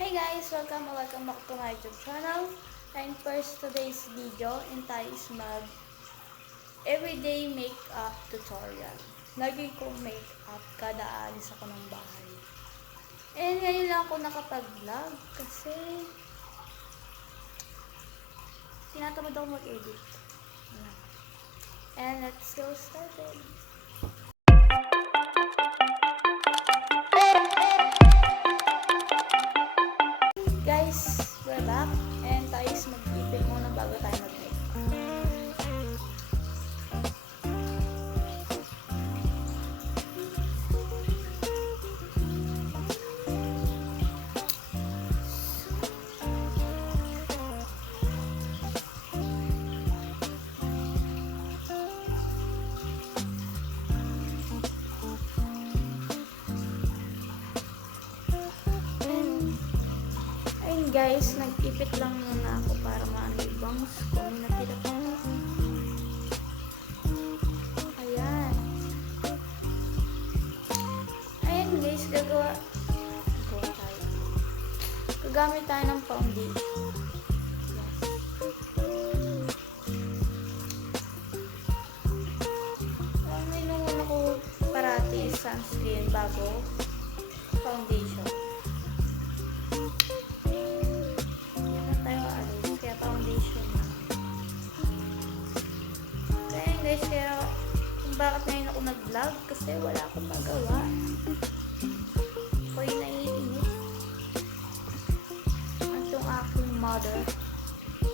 Hey guys! Welcome back to my YouTube channel. And first today's video, tayo is mag everyday makeup tutorial. Lagi kong makeup kada alis ako ng bahay. And ngayon lang ako nakapag-vlog kasi tinatamad ako mag-edit. And let's go started. Guys, we're back and tayo is mag-ipin muna bago tayo mag-make. Guys, nag-ipit lang muna ako para maano yung bangs ko. May nakita ko. Ayan. Ayan guys, gagawa tayo. Gagamit tayo ng foundation. Yes. May nungun ako parati sunscreen bago foundation. Kaya kung bakit ngayon ako nag-vlog kasi wala akong magawa. Ako'y naiinit. Itong aking mother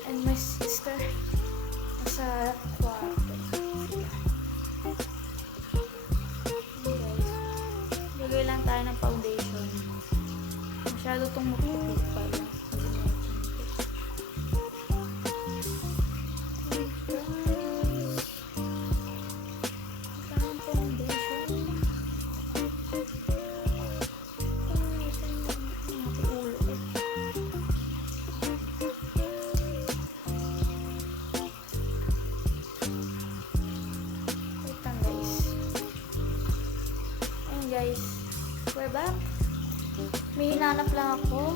and my sister nasa kwarto. Lagay lang tayo ng foundation. Masyado itong mapupit pala. Guys, we're back. May hinanap lang ako.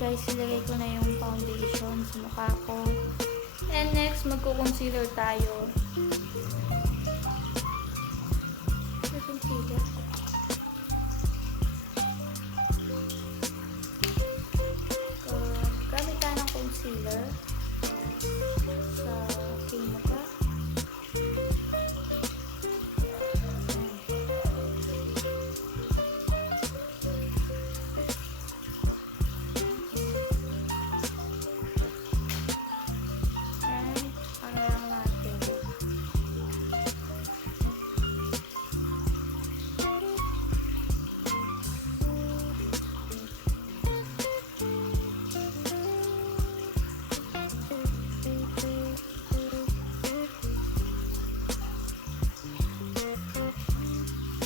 Guys, ilagay ko na yung foundation sa mukha ko. And next, magko-concealer tayo. Concealer. Gamit tayo ng concealer sa aking mukha.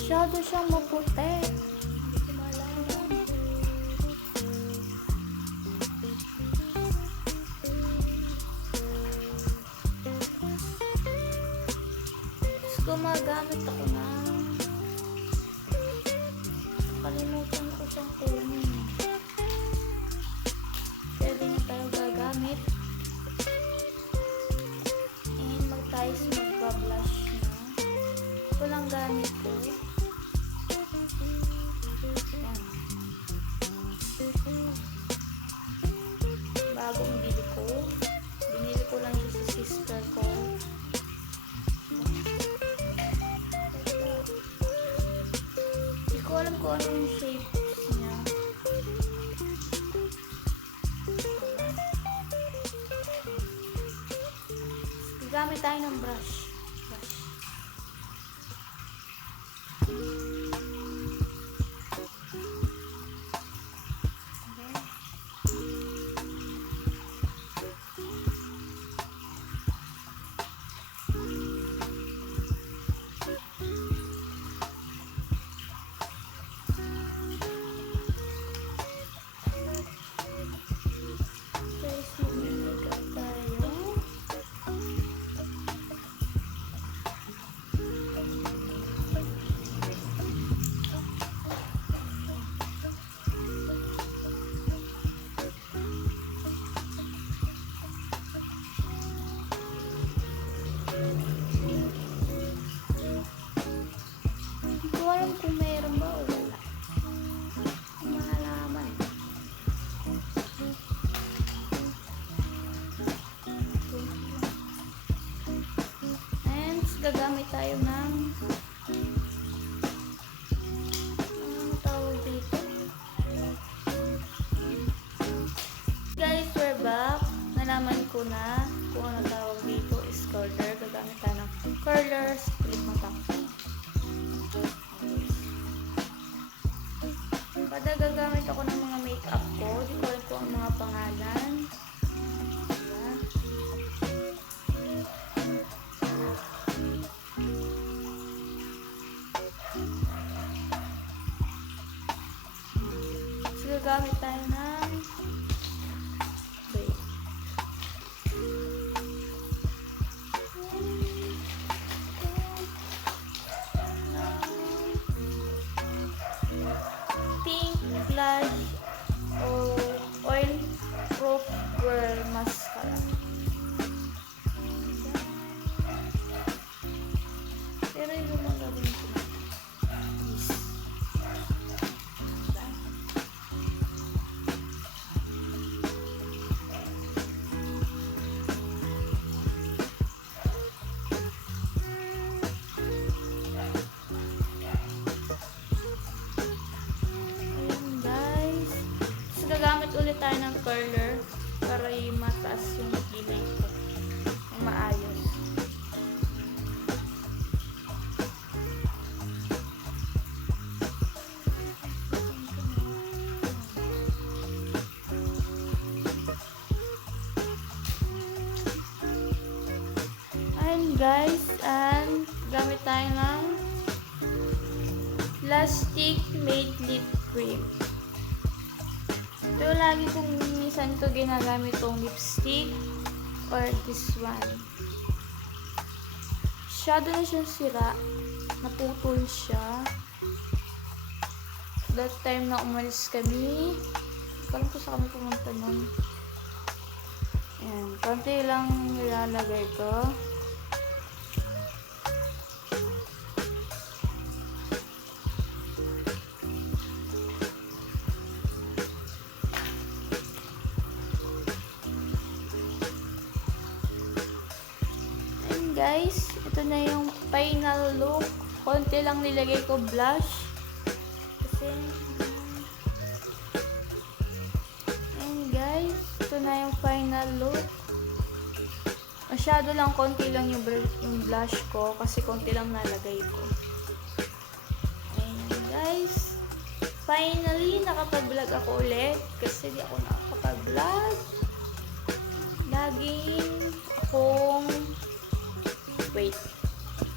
Masyado siyang maputi. Hindi ko malaman. Tapos gumagamit ako na kalimutan ko siyang kunin. Pwede na tayo gagamit. And mag-tayo mag-blush na. Ito lang gamit ko. Bagong bili ko. Binili ko lang siya sa sister ko. kung ano yung shape niya. Gagamit tayo ng brush. Hindi ko alam kung mayroon ba o wala. Malalaman. And gagamit tayo ng ano tawag dito? Guys, we're back. Nalaman ko na kung ano tawag dito is curler. Gagamit tayo ng curler split mata. Kada gagamit ako ng mga makeup ko, di ko alam kung ang mga pangalan. Diba? So, gagamit tayo ng pink blush o oil proof wear mascara. Pero yung mga gawin ko na is gagamit ulit tayo ng curler para mataas yung kilay ko ng maayos. And guys, and gamit tayo ng Plastic Made Lip Cream. Ito lagi kong minsan ito ginagamit tong lipstick or this one. Masyado na siyang sira. Naputol siya. That time na umalis kami. Hindi ko alam kung saan kami pumunta nun. Ayan. Konti lang nilalagay ko. Guys, ito na yung final look. Konti lang nilagay ko blush. Kasi, and guys, ito na yung final look. Masyado lang, konti lang yung blush ko. Kasi konti lang nalagay ko. Ayan guys. Finally, nakapag-vlog ako ulit. Kasi di ako nakapag-vlog. Laging akong wait.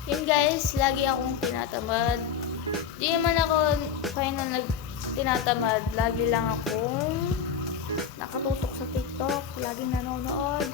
Yun guys, lagi akong tinatamad. Di naman ako final tinatamad. Lagi lang akong nakatutok sa TikTok. Laging nanonood.